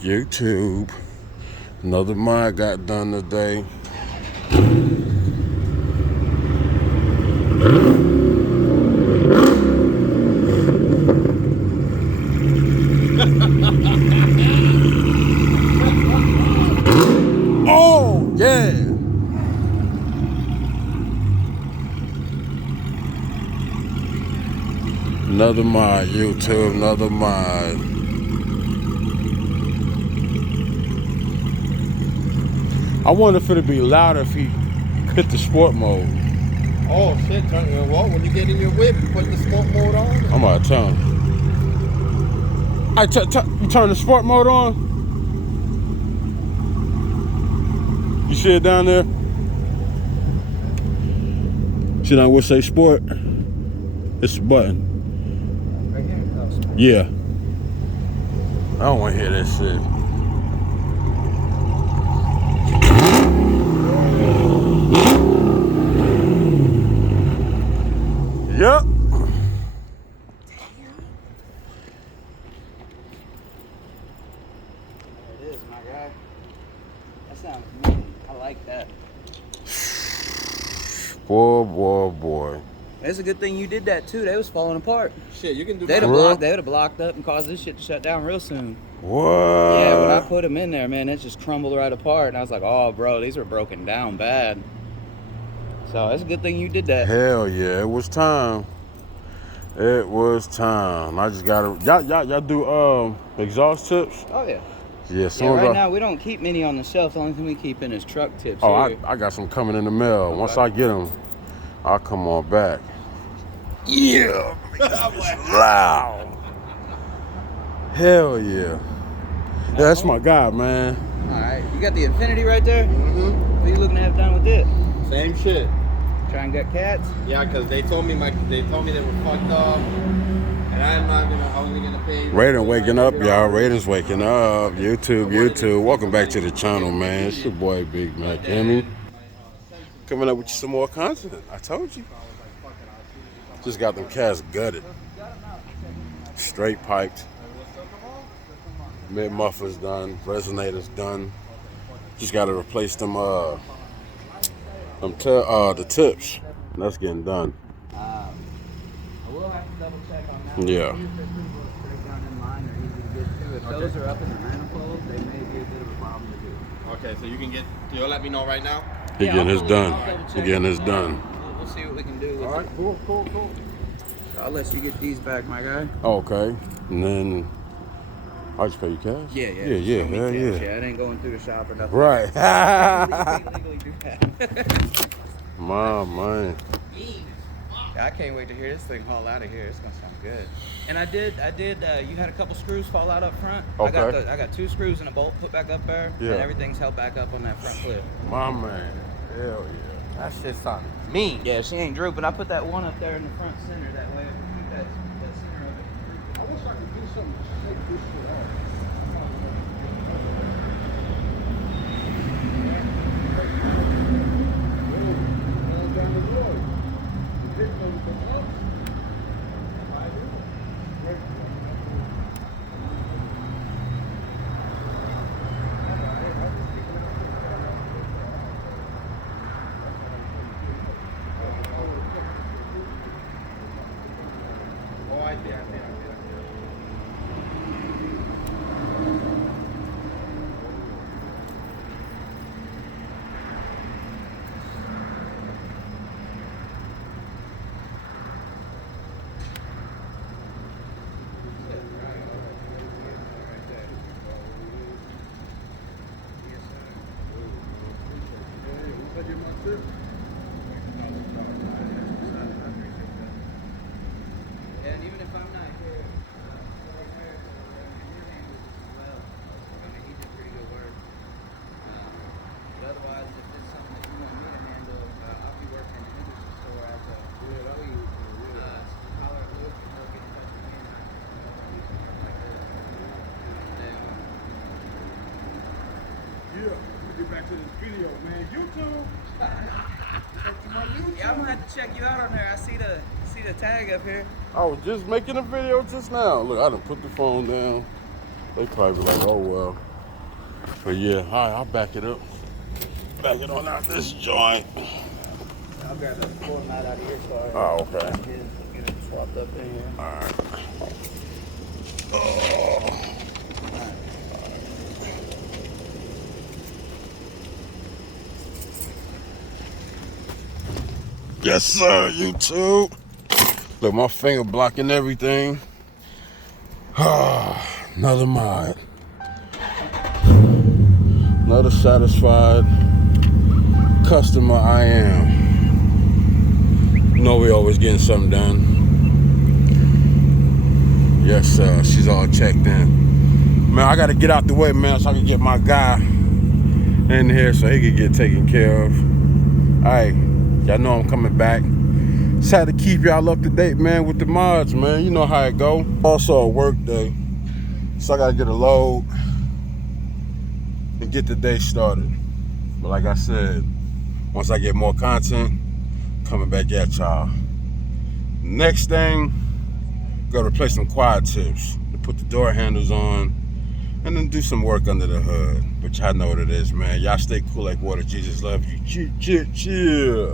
YouTube. Another mod got done today. Oh, yeah. Another mod, YouTube, another mod. I wonder if it'd be louder if he hit the sport mode. Oh shit, well, when you get in your whip, you put the sport mode on? I'm out of town. You turn the sport mode on? You see it down there? See that where it say sport? It's a button. Right here? Oh, sport. Yeah. I don't want to hear that shit. Yep. There it is, my guy. That sounds mean. I like that. Boy. It's a good thing you did that too. They was falling apart. Shit, you can do They'd have blocked up and caused this shit to shut down real soon. What? Yeah, when I put them in there, man, it just crumbled right apart. And I was like, oh, bro, these were broken down bad. So it's a good thing you did that. Hell yeah, it was time. It was time. I just gotta. Y'all do exhaust tips? Oh yeah. Yeah. Right now we don't keep many on the shelf. The only thing we keep in is truck tips. Oh, I got some coming in the mail. Okay. Once I get them, I'll come on back. Yeah. Loud. Hell yeah. Yeah, that's my guy, man. All right, you got the Infinity right there. Mm-hmm. What are you looking to have done with it? Same shit. Try and get cats. Yeah, because they told me they were fucked up, and I wasn't gonna pay. Raiden waking up, y'all. Raiden's waking up. YouTube. Welcome back to the channel, man. It's your boy Big Mac. You hear me? Coming up with you some more content. I told you. Just got them cats gutted. Straight piped. Mid mufflers done. Resonators done. Just got to replace them the tips. And that's getting done. I will have to double check on that. Yeah. If those are up in the manifold, they may be a bit of a problem to do. Okay, so you'll let me know right now? He getting his done. We'll see what we can do. All right, cool. So I'll let you get these back, my guy. Okay. And then I'll just pay you cash? Yeah. Yeah. Yeah, it ain't going through the shop or nothing. Right. You can't legally do that. My man. I can't wait to hear this thing haul out of here. It's gonna sound good. And I did. You had a couple screws fall out up front. Okay. I got 2 screws and a bolt put back up there. Yeah. And everything's held back up on that front clip. My man. Hell yeah. That shit sounded mean. Yeah, she ain't drooping. I put that one up there in the front center. That way, keep that center of it. I wish I could do something to shake this shit off. And even if I'm not here, your name is as well. I mean, he did pretty good work. But otherwise, if it's something that you want me to handle, I'll be working in the Henderson store as a employee. Holler at Luke and he'll get in touch with me and I can do some work like this. Yeah, let's get back to this video, man. YouTube. Yeah, I'm gonna have to check you out on there. I see the tag up here. I was just making a video just now. Look, I done put the phone down. They probably be like, oh well. But yeah, alright, I'll back it up. Back it on out this joint. I'll grab a full knot out of your car. Oh, okay. Get it swapped up in here. Alright. Oh. Yes, sir, YouTube. Look, my finger blocking everything. Another mod. Another satisfied customer I am. You know we always getting something done. Yes, sir. She's all checked in. Man, I gotta get out the way, man, so I can get my guy in here so he can get taken care of. Alright, y'all know I'm coming back. Just had to keep y'all up to date, man, with the mods, man. You know how it go. Also a work day, so I gotta get a load and get the day started. But like I said, once I get more content, coming back at y'all. Next thing, gotta replace some quad tips to put the door handles on, and then do some work under the hood. But y'all know what it is, man. Y'all stay cool like water. Jesus love you. Chill.